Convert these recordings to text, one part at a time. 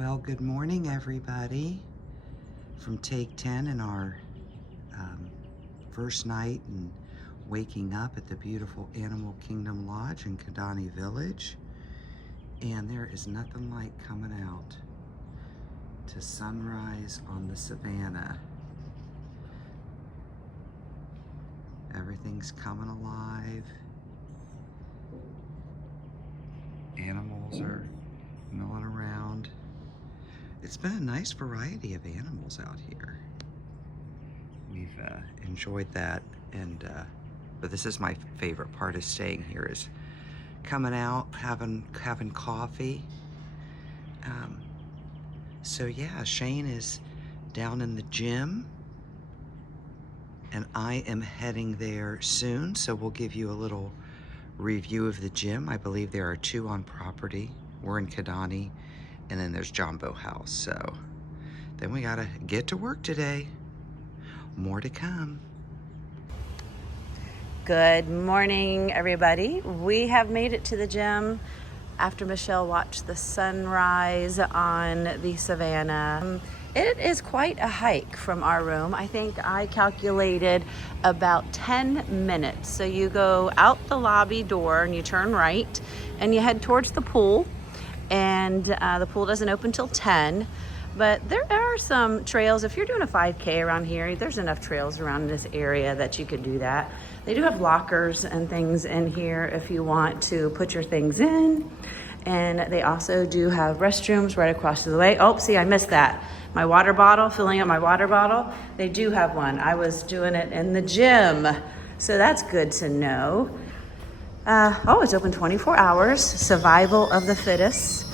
Well, good morning, everybody. From take 10 in our first night and waking up at the beautiful Animal Kingdom Lodge in Kidani Village. And there is nothing like coming out to sunrise on the Savanna. Everything's coming alive. Animals are milling around. It's been a nice variety of animals out here. We've enjoyed that, and but this is my favorite part of staying here, is coming out, having coffee. So yeah, Shane is down in the gym, and I am heading there soon, so we'll give you a little review of the gym. I believe there are 2 on property. We're in Kidani, and then there's Jambo House. So then we gotta get to work today. More to come. Good morning, everybody. We have made it to the gym after Michelle watched the sunrise on the Savanna. It is quite a hike from our room. I think I calculated about 10 minutes. So you go out the lobby door and you turn right and you head towards the pool. And the pool doesn't open till 10. But there are some trails. If you're doing a 5K around here, there's enough trails around this area that you could do that. They do have lockers and things in here if you want to put your things in. And they also do have restrooms right across the way. Oh, see, I missed that. My water bottle, filling up my water bottle. They do have one. I was doing it in the gym. So that's good to know. Oh, it's open 24 hours. Survival of the fittest.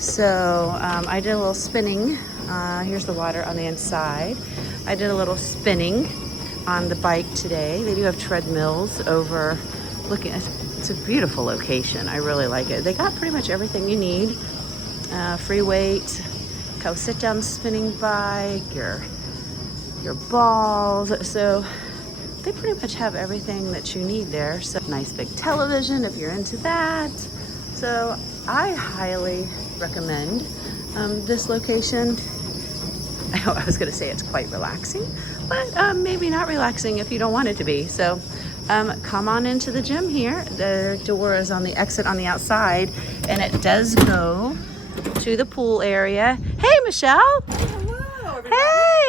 So I did a little spinning. Here's the water on the inside. I did a little spinning on the bike today. They do have treadmills over looking at, it's a beautiful location. I really like it. They got pretty much everything you need. Free weight, sit down spinning bike, your balls. So they pretty much have everything that you need there. So nice big television if you're into that. So I highly recommend this location. I was going to say it's quite relaxing, but maybe not relaxing if you don't want it to be. So come on into the gym here. The door is on the exit on the outside, and it does go to the pool area. Hey, Michelle. Hello, everybody.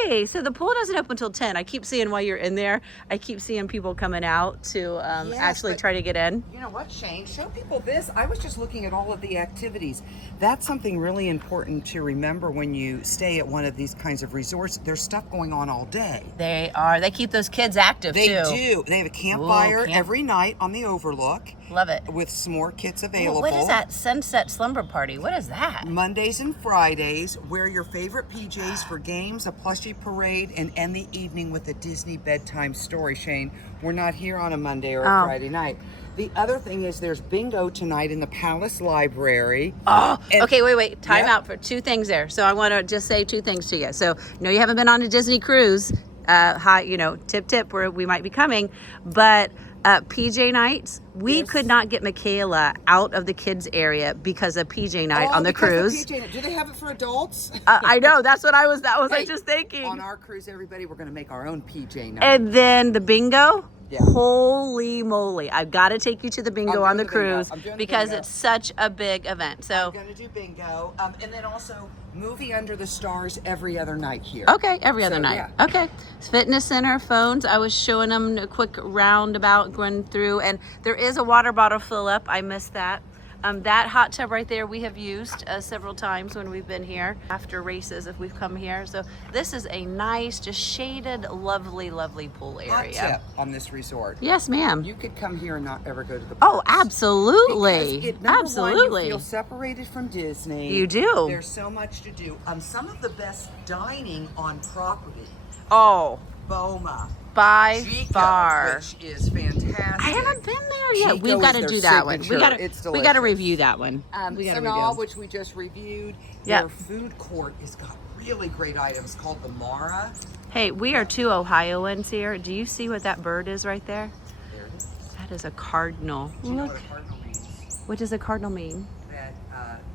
Hey, so the pool doesn't open until 10. I keep seeing while you're in there, I keep seeing people coming out to actually try to get in. You know what, Shane? Show people this. I was just looking at all of the activities. That's something really important to remember when you stay at one of these kinds of resorts. There's stuff going on all day. They are. They keep those kids active, They too. do. They have a campfire every night on the overlook. Love it. With some more kits available. What is that sunset slumber party? What is that? Mondays and Fridays, wear your favorite PJs for games, a plushie parade, and end the evening with a Disney bedtime story, Shane. We're not here on a Monday or a Friday night. The other thing is there's bingo tonight in the Palace Library. Oh, okay, wait. Time out for 2 things there. So I want to just say 2 things to you. So, you haven't been on a Disney cruise. Tip, where we might be coming. But PJ nights, we could not get Michaela out of the kids area because of PJ night on the cruise. Do they have it for adults? I know, that's what I was just thinking. On our cruise, everybody, we're going to make our own PJ night. And then the bingo. Yeah. Holy moly. I've got to take you to the bingo on the cruise because it's such a big event. So I'm going to do bingo. And then also movie under the stars every other night here. Okay, every other night. Yeah. Okay. Fitness center, phones. I was showing them a quick roundabout going through, and there is a water bottle fill up. I missed that. That hot tub right there we have used several times when we've been here after races if we've come here. So this is a nice, just shaded, lovely pool area. Hot tip on this resort. Yes, ma'am. You could come here and not ever go to the pool. Oh, absolutely. Absolutely. One, you feel separated from Disney. You do. There's so much to do. Some of the best dining on property. Oh. Boma. By Chico, far, which is fantastic. I haven't been there yet. Chico We've got to do that one. We got to review that one. Sanaa, which we just reviewed. Their food court has got really great items called the Mara. Hey, we are 2 Ohioans here. Do you see what that bird is right there? There it is. That is a cardinal. Do you know what a cardinal means? What does a cardinal mean? That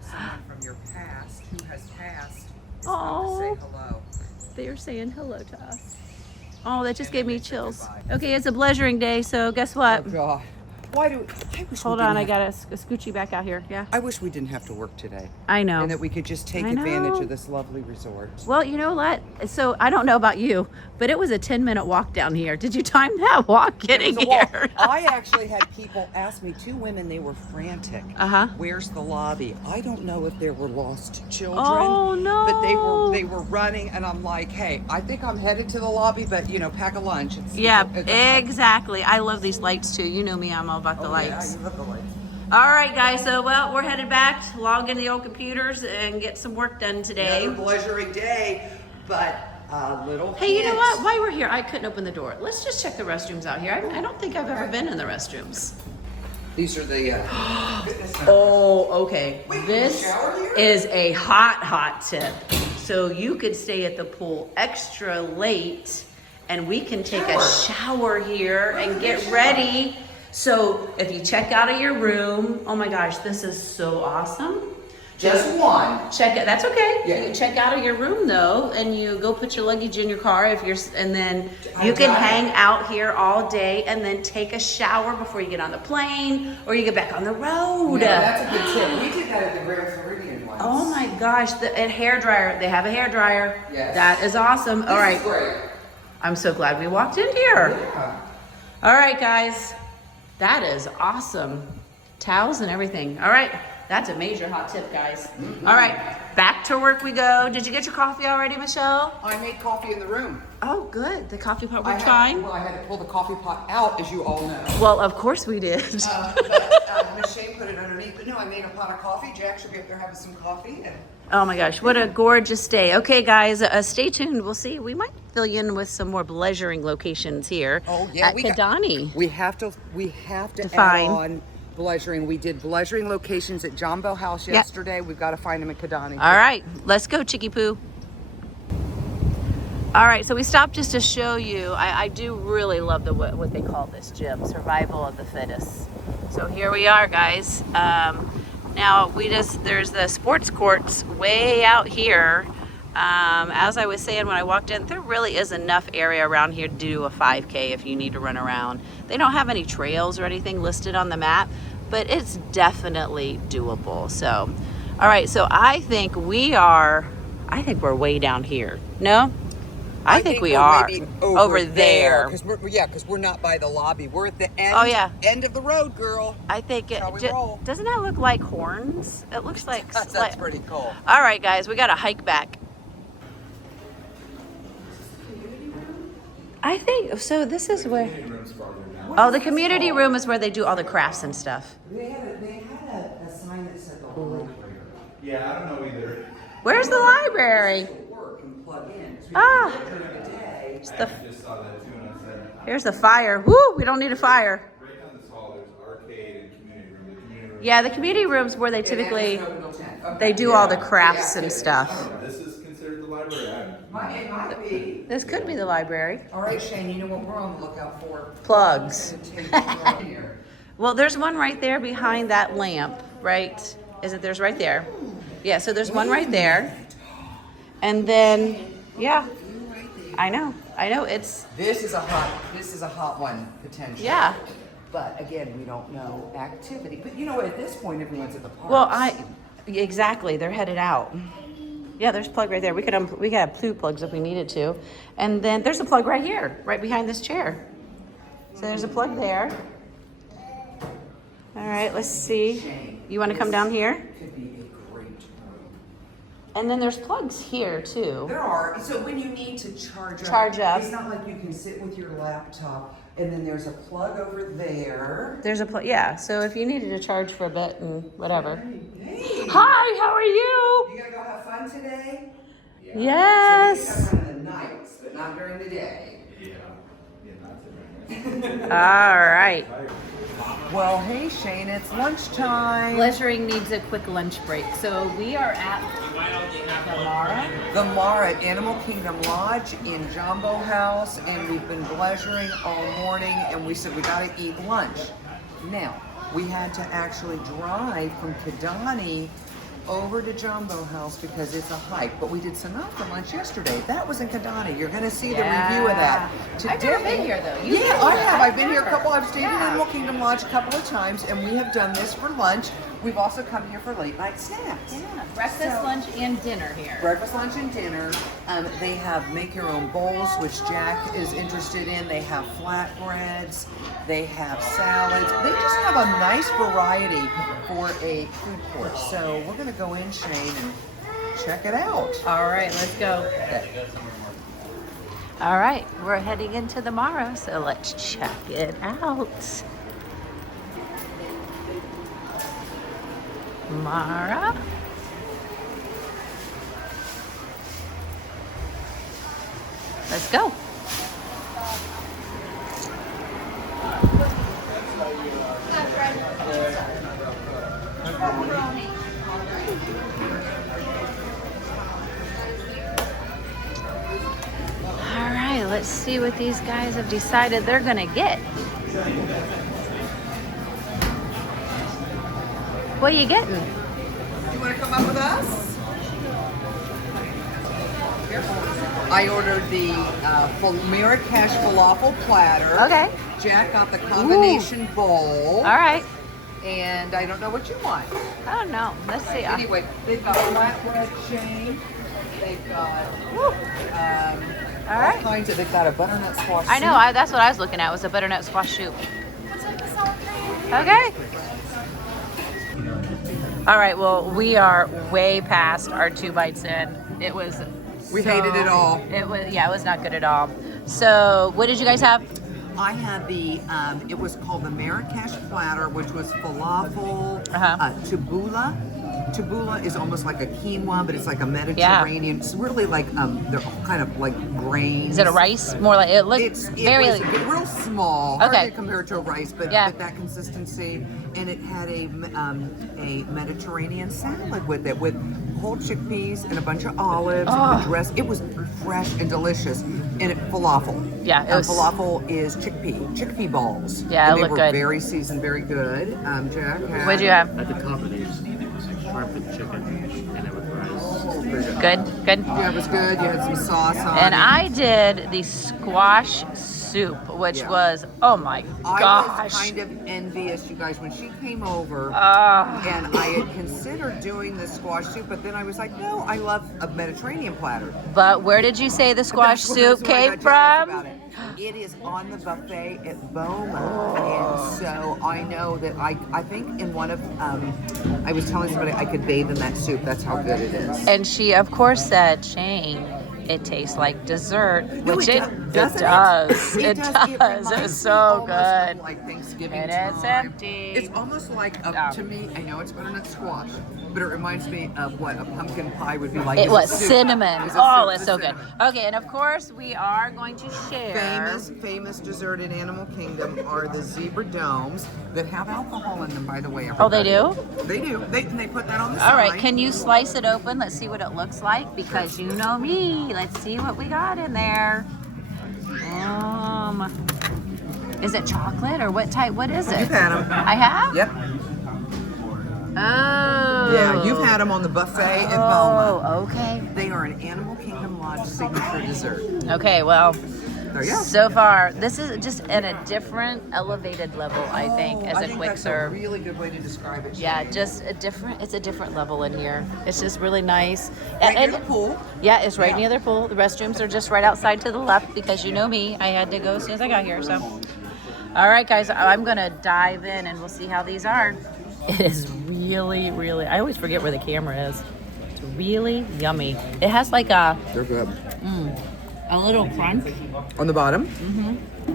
someone from your past who has passed is Oh. come to say hello. They're saying hello to us. Oh, that just And gave me they said chills. goodbye. Okay, it's a pleasuring day, so guess what? Oh God. Why do I wish Hold we on, didn't I have- got a scoochie back out here. Yeah. I wish we didn't have to work today. I know. And that we could just take I advantage know. of this lovely resort. Well, you know what? So I don't know about you, but it was a 10-minute walk down here. Did you time that walk getting It was a walk. here? I actually had people ask me, 2 women, they were frantic. Uh-huh. Where's the lobby? I don't know if there were lost children. Oh, no. But they were running, and I'm like, hey, I think I'm headed to the lobby, but pack a lunch. Yeah, it's a hike. exactly. I love these lights too. You know me, I'm all about the Oh, lights. Yeah, you love the lights. All right, guys. So, well, we're headed back, log into the old computers, and get some work done today. Another pleasuring day, but a little. Hey, you know hint. what? While we're here, I couldn't open the door. Let's just check the restrooms out here. I don't think I've ever been in the restrooms. These are the. Goodness. Oh, okay. Wait, This shower here? is a hot tip. So you could stay at the pool extra late, and we can take a shower here and get ready. So if you check out of your room, oh my gosh, this is so awesome. Just one. Check it. That's okay. Yeah. You check out of your room though, and you go put your luggage in your car and then I you can got it. hang out here all day and then take a shower before you get on the plane or you get back on the road. Yeah, that's a good tip. We did that at the Grand Floridian once. Oh my gosh, and hair dryer. They have a hair dryer. Yes. That is awesome. All right. This is great. I'm so glad we walked in here. Yeah. All right, guys. That is awesome. Towels and everything. All right. That's a major hot tip, guys. All right. Back to work we go. Did you get your coffee already, Michelle? I made coffee in the room. Oh, good. The coffee pot I worked had- fine. Well, I had to pull the coffee pot out, as you all know. Well, of course we did. But Miss Shane put it underneath. But no, I made a pot of coffee. Jack should be up there having some coffee. And Oh my gosh, what a gorgeous day. Okay, guys, stay tuned. We'll see. We might fill you in with some more pleasuring locations here at Kidani. we have to Define. add on pleasuring. We did pleasuring locations at Jambo House yesterday. We've got to find them at Kidani. All right, let's go, Chicky Poo. All right, so we stopped just to show you. I do really love what they call this gym, survival of the fittest. So here we are, guys. Now there's the sports courts way out here. As I was saying when I walked in, there really is enough area around here to do a 5K if you need to run around. They don't have any trails or anything listed on the map, but it's definitely doable. So, all right, so I think we're way down here. No? I think we we're are maybe over there. Because we're not by the lobby. We're at the end. Oh, yeah. End of the road, girl. I think That's how we roll. doesn't that look like horns? It looks like That's pretty cool. All right, guys, we got to hike back. I think so. This is where. Oh, the community room is where they do all the crafts and stuff. They had a sign that said the library. Yeah, I don't know either. Where's the library? Work and plug in. Ah, During the day. it's I the, just saw that too, and I said, here's the fire. Woo! We don't need a fire. right down this hall, there's arcade and community room. The community room. Yeah, the community room's where they typically they do all the crafts and stuff. This is considered the library. It might be. This could be the library. All right, Shane, you know what we're on the lookout for? Plugs. I'm gonna take you right here. Well, there's one right there behind that lamp, right? There's right there. Yeah, so there's one right there. And then, yeah, I know, it's, This is a hot one, potentially. yeah. But again, we don't know activity. But you know, at this point, everyone's at the park. Well, exactly, they're headed out. Yeah, there's a plug right there. We could have two plugs if we needed to. And then there's a plug right here, right behind this chair. So there's a plug there. All right, let's see. You want to come down here? Could be a great room. And then there's plugs here too. There are. So when you need to charge up. it's not like you can sit with your laptop and then there's a plug over there. There's a plug, yeah. So if you needed to charge for a bit and whatever. Hey, Hi, how are you? you gotta go have fun today? Yes. So you can have fun in the nights, but not during the day. Yeah. Yeah, not too All right. Well, hey Shane, it's lunchtime. Pleasuring needs a quick lunch break. So we are at the Mara. The Mara at Animal Kingdom Lodge in Jambo House, and we've been pleasuring all morning, and we said we gotta eat lunch. Now, we had to actually drive from Kidani over to Jambo House because it's a hike, but we did Savanna for lunch yesterday. That was in Kidani. You're going to see the review of that. I've never been here though. Yeah, I have. I've been here a couple. I've stayed in Animal Kingdom Lodge a couple of times, and we have done this for lunch. We've also come here for late night snacks. Yeah, breakfast, lunch, and dinner here. Breakfast, lunch, and dinner. They have make your own bowls, which Jack is interested in. They have flatbreads. They have salads. They just have a nice variety for a food court. So we're going to go in, Shane, and check it out. All right, let's go. All right, we're heading into the Mara, so let's check it out. Mara. Let's go. All right, let's see what these guys have decided they're gonna get. What are you getting? You want to come up with us? I ordered the Marrakesh falafel platter. Okay. Jack got the combination bowl. All right. And I don't know what you want. I don't know. Let's see. Anyway, they've got flatbread, Shane. They've got all right. kinds of. They've got a butternut squash. I know. soup. That's what I was looking at. Was a butternut squash soup. Okay. All right. Well, we are way past our 2 bites in. It was. We hated it all. It was. Yeah, it was not good at all. So, what did you guys have? I had the, it was called the Marrakesh platter, which was falafel, tabbouleh. Tabbouleh is almost like a quinoa, but it's like a Mediterranean. It's really like, they're kind of like grains. Is it a rice? More like, it looked It very. was real small, Okay. hard to compare to a rice, but, Yeah. but that consistency. And it had a Mediterranean salad with it, with whole chickpeas and a bunch of olives. And the dress. It was fresh and delicious. And falafel. Yeah, it was. Falafel is chickpea balls. Yeah, and it they looked were good. very seasoned, very good. Jack had. What'd you have? At the combination, it was shrimp and chicken, and it with rice. Good. Good. Yeah, it was good. You had some sauce on And it. I did the squash soup, which Yeah. was, oh my I gosh. was kind of envious, you guys, when she came over, and I had considered doing the squash soup, but then I was like, no, I love a Mediterranean platter. But where did you say the squash That's soup why I came got jealous from? about it. It is on the buffet at Boma, and so I know that I think in one of, I was telling somebody I could bathe in that soup. That's how good it is. And she, of course, said, Shane, it tastes like dessert, No, which it does. does. It does. It reminds was me so almost of, good. like Thanksgiving And time. it's empty. It's almost like to me. I know it's butternut squash, but it reminds me of what a pumpkin pie would be like. It as a was soup. cinnamon. As a Oh, soup, it's as so a good. cinnamon. Okay, and of course, we are going to share. Famous dessert in Animal Kingdom are the zebra domes that have alcohol in them, by the way. Oh, they everybody. They do. They put that on the All side. right, can you slice it open? Let's see what it looks like, because you know me. Let's see what we got in there. Is it chocolate or what type? What is it? You've had them. I have? Yep. Oh. Yeah, you've had them on the buffet at Boma. Oh, okay. They are an Animal Kingdom Lodge signature dessert. Okay, well, There you go. so far, this is just at a different elevated level, I think, as I a think quick that's serve. a really good way to describe it. Yeah, just a different, it's a different level in here. It's just really nice. Right near the pool. Yeah, it's right Yeah. near the pool. The restrooms are just right outside to the left, because you know me, I had to go as soon as I got here, so. All right, guys, I'm gonna dive in and we'll see how these are. It is really, really, I always forget where the camera is. It's really yummy. It has like a They're good. little crunch. On the bottom,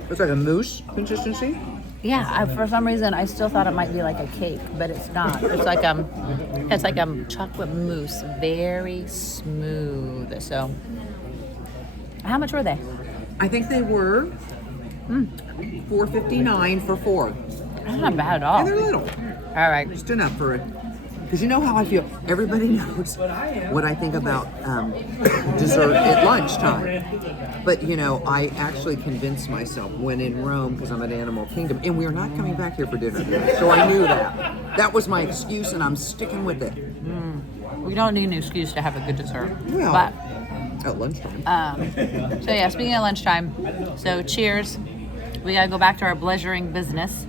it's like a mousse consistency. Yeah, for some reason I still thought it might be like a cake, but it's not. It's like chocolate mousse, very smooth. So, how much were they? I think they were $4.59 for 4. That's not bad at all. And they're little. All right. Just enough for it. Because you know how I feel. Everybody knows what I think about dessert at lunchtime. But, you know, I actually convinced myself when in Rome, because I'm at Animal Kingdom, and we're not coming back here for dinner. So I knew that. That was my excuse, and I'm sticking with it. We don't need an excuse to have a good dessert. Well, But at lunchtime. so yeah, speaking of lunchtime, so cheers. We gotta go back to our pleasuring business.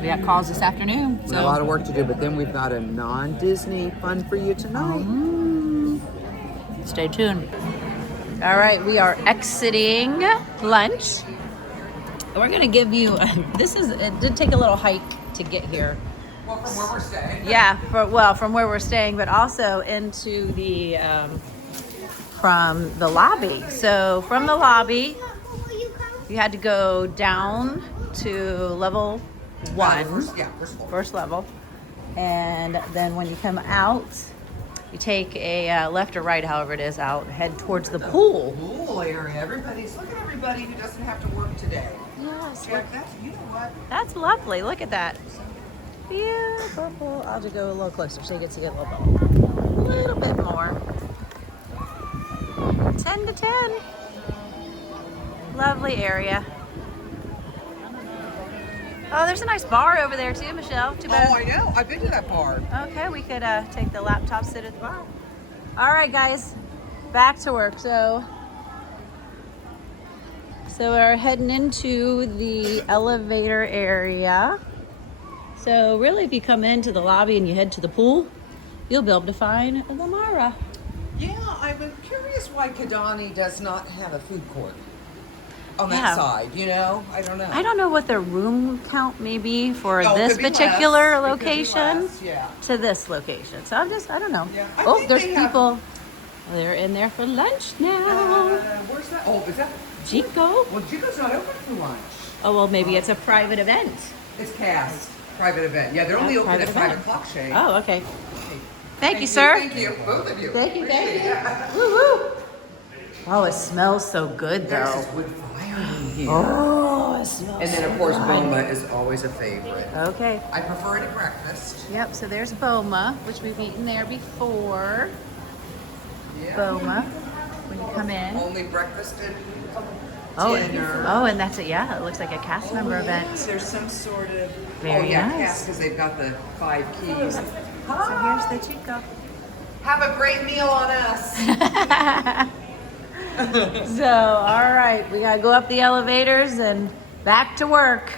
We got calls this afternoon. So, a lot of work to do, but then we've got a non-Disney fun for you tonight. Stay tuned. All right, we are exiting lunch. We're gonna give you. It did take a little hike to get here. Well, from where we're staying. Yeah, from where we're staying, but also into the from the lobby. So from the lobby, you had to go down to level 1, first level, and then when you come out, you take a left or right, however it is, out, head towards the pool. Pool area. Look at everybody who doesn't have to work today. Yes, Check that. You know what? that's lovely. Look at that. Beautiful. I'll just go a little closer so you can see it a little bit more. 10 to 10. Lovely area. Oh, there's a nice bar over there too, Michelle. Too bad. Oh, I know. I've been to that bar. Okay, we could take the laptop, sit at the bar. All right, guys, back to work. So we're heading into the elevator area. So really, if you come into the lobby and you head to the pool, you'll be able to find the Mara. Yeah, I've been curious why Kidani does not have a food court on Yeah. that side. You know, I don't know. I don't know what the room count may be for Oh, it this could be particular less. It could be location less, yeah. to this location. So I don't know. Yeah, I Oh, think there's they have- people. They're in there for lunch now. Where's that? Oh, is that? Chico. Well, Chico's not open for lunch. Oh, well, maybe it's a private event. It's cast. Private event. Yeah, they're only open private at 5 event. o'clock, Shane. Oh, okay. Thank you, sir. Thank you, both of you. Thank you, thank Appreciate you. Woo woo. Oh, it smells so good, There's though. this wood fire in here. Oh, it smells And then, of course, Boma is always a favorite. Okay. I prefer it at breakfast. Yep, so there's Boma, which we've eaten there before. Yeah. Boma, when you come in. Only breakfast and dinner. Oh, and that's it. Yeah, it looks like a cast member event. There's some sort of... Very oh, yeah, nice. cast because they've got the 5 keys. So here's the Chico. Have a great meal on us. So, all right, we gotta go up the elevators and back to work.